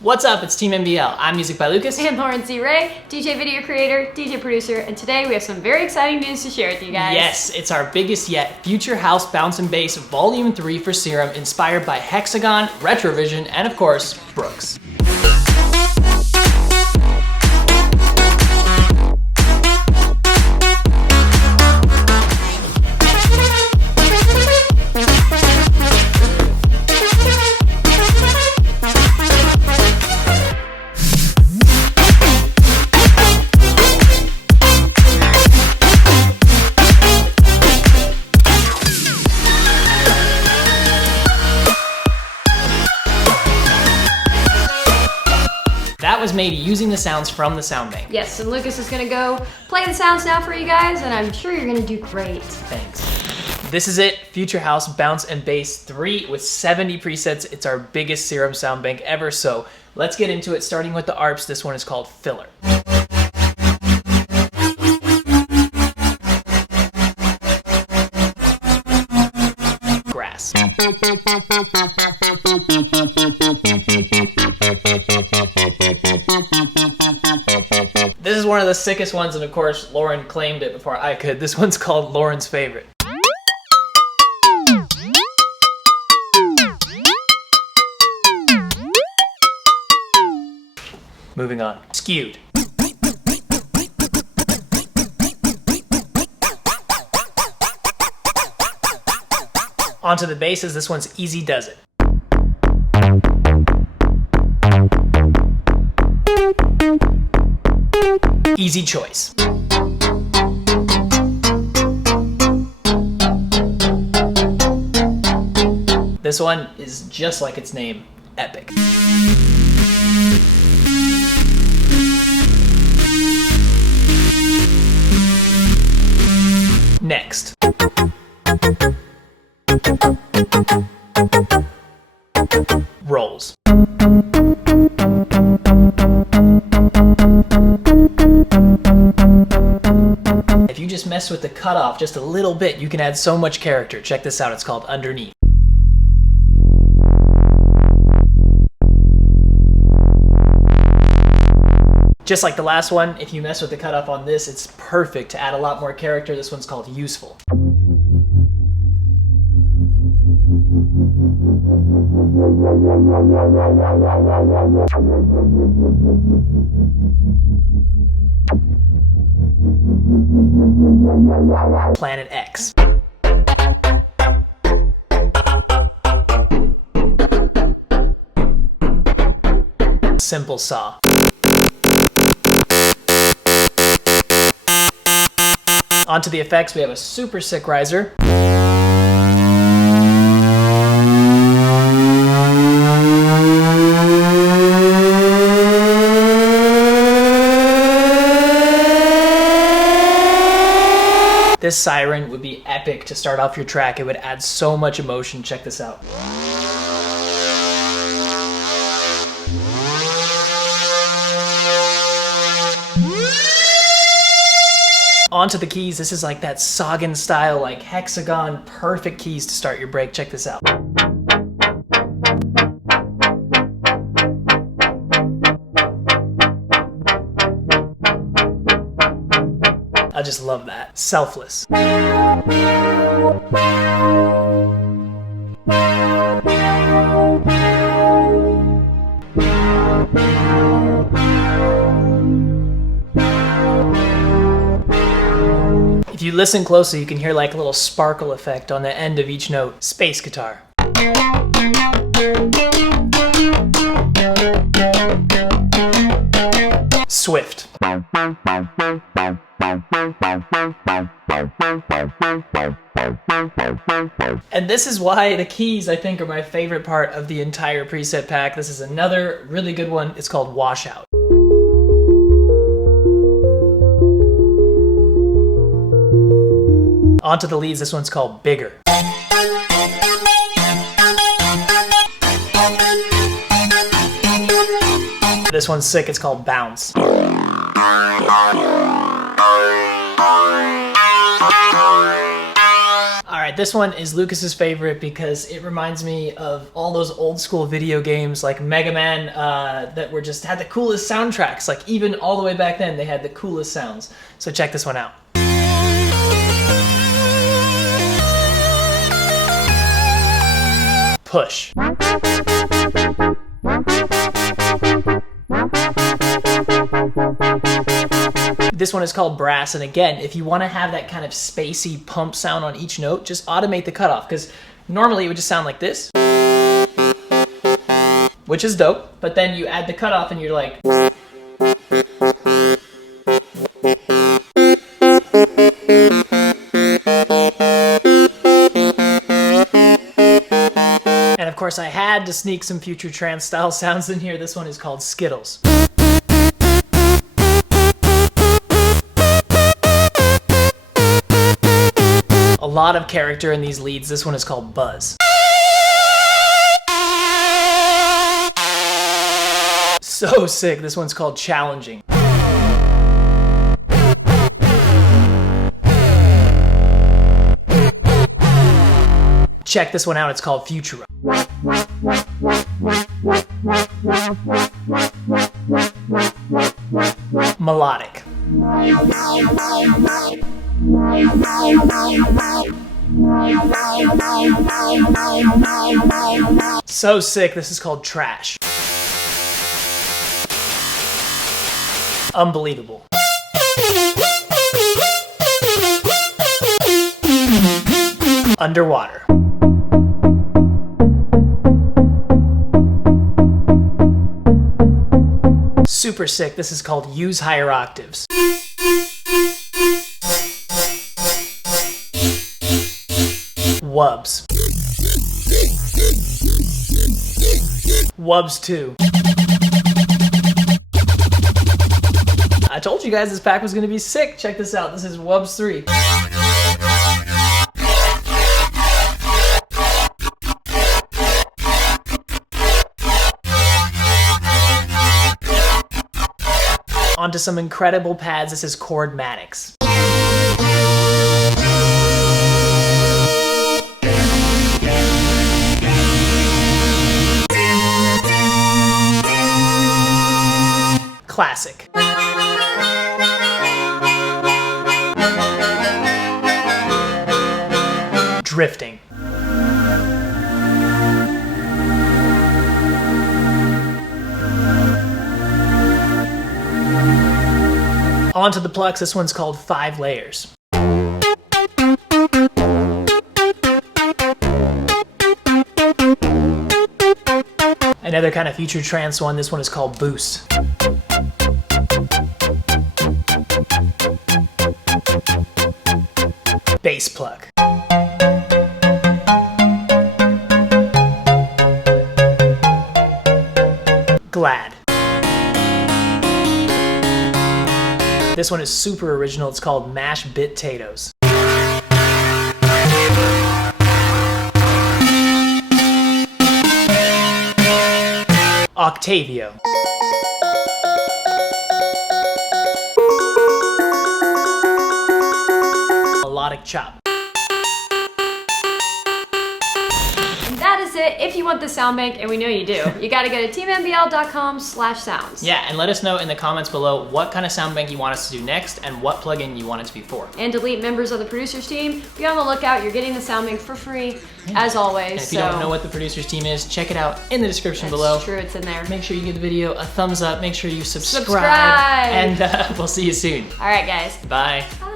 What's up? It's Team MBL. I'm musicbyLukas. And Lauren C. Ray, DJ video creator, DJ producer, and today we have some very exciting news to share with you guys. Yes, it's our biggest yet, Future House Bounce and Bass Volume 3 for Serum, inspired by Hexagon, Retrovision, and of course, Brooks. That was made using the sounds from the sound bank. Yes, and Lucas is gonna go play the sounds now for you guys, and I'm sure you're gonna do great. Thanks. This is it, Future House Bounce and Bass 3 with 70 presets. It's our biggest Serum sound bank ever, so let's get into it, starting with the ARPs. This one is called Filler. Grass. This is one of the sickest ones, and of course, Lauren claimed it before I could. This one's called Lauren's Favorite. Moving on. Skewed. Onto the basses, this one's Easy Does It. Easy choice. This one is just like its name, epic. Next. Rolls. If you just mess with the cutoff just a little bit, you can add so much character. Check this out, it's called Underneath. Just like the last one, if you mess with the cutoff on this, it's perfect to add a lot more character. This one's called Useful. Planet X. Simple Saw. Onto the effects, we have a super sick riser. This siren would be epic to start off your track. It would add so much emotion. Check this out. Onto the keys. This is like that Sagan style, like Hexagon, perfect keys to start your break. Check this out. I just love that. Selfless. If you listen closely, you can hear like a little sparkle effect on the end of each note. Space guitar. Swift. And this is why the keys, I think, are my favorite part of the entire preset pack. This is another really good one. It's called Washout. Onto the leads, this one's called Bigger. This one's sick, it's called Bounce. Alright, this one is Lucas's favorite because it reminds me of all those old school video games like Mega Man that were just had the coolest soundtracks. Like even all the way back then, they had the coolest sounds. So check this one out. Push. This one is called Brass, and again, if you want to have that kind of spacey pump sound on each note, just automate the cutoff, because normally it would just sound like this, which is dope, but then you add the cutoff and you're like... And of course I had to sneak some future trance style sounds in here. This one is called Skittles. A lot of character in these leads. This one is called Buzz. So sick. This one's called Challenging. Check this one out. It's called Futura. Melodic. So sick. This is called Trash. Unbelievable. Underwater. Super sick. This is called Use Higher Octaves. Wubs. Wubs 2. I told you guys this pack was going to be sick. Check this out. This is Wubs 3. Onto some incredible pads. This is Chordmatics. Classic. Drifting. Onto the plucks. This one's called 5 Layers. Another kind of future trance one. This one is called Boost. Bass pluck. Glad. This one is super original. It's called Mashed Bit-Tatoes. Octavio. Melodic chop. That is it. If you want the sound bank, and we know you do, you got to go to teammbl.com/sounds. Yeah, and let us know in the comments below what kind of sound bank you want us to do next and what plugin you want it to be for. And delete members of the producers team. Be on the lookout. You're getting the sound bank for free, as always. And if you don't know what the producers team is, check it out in the description below. That's true, it's in there. Make sure you give the video a thumbs up. Make sure you subscribe. And we'll see you soon. All right, guys. Bye. Bye.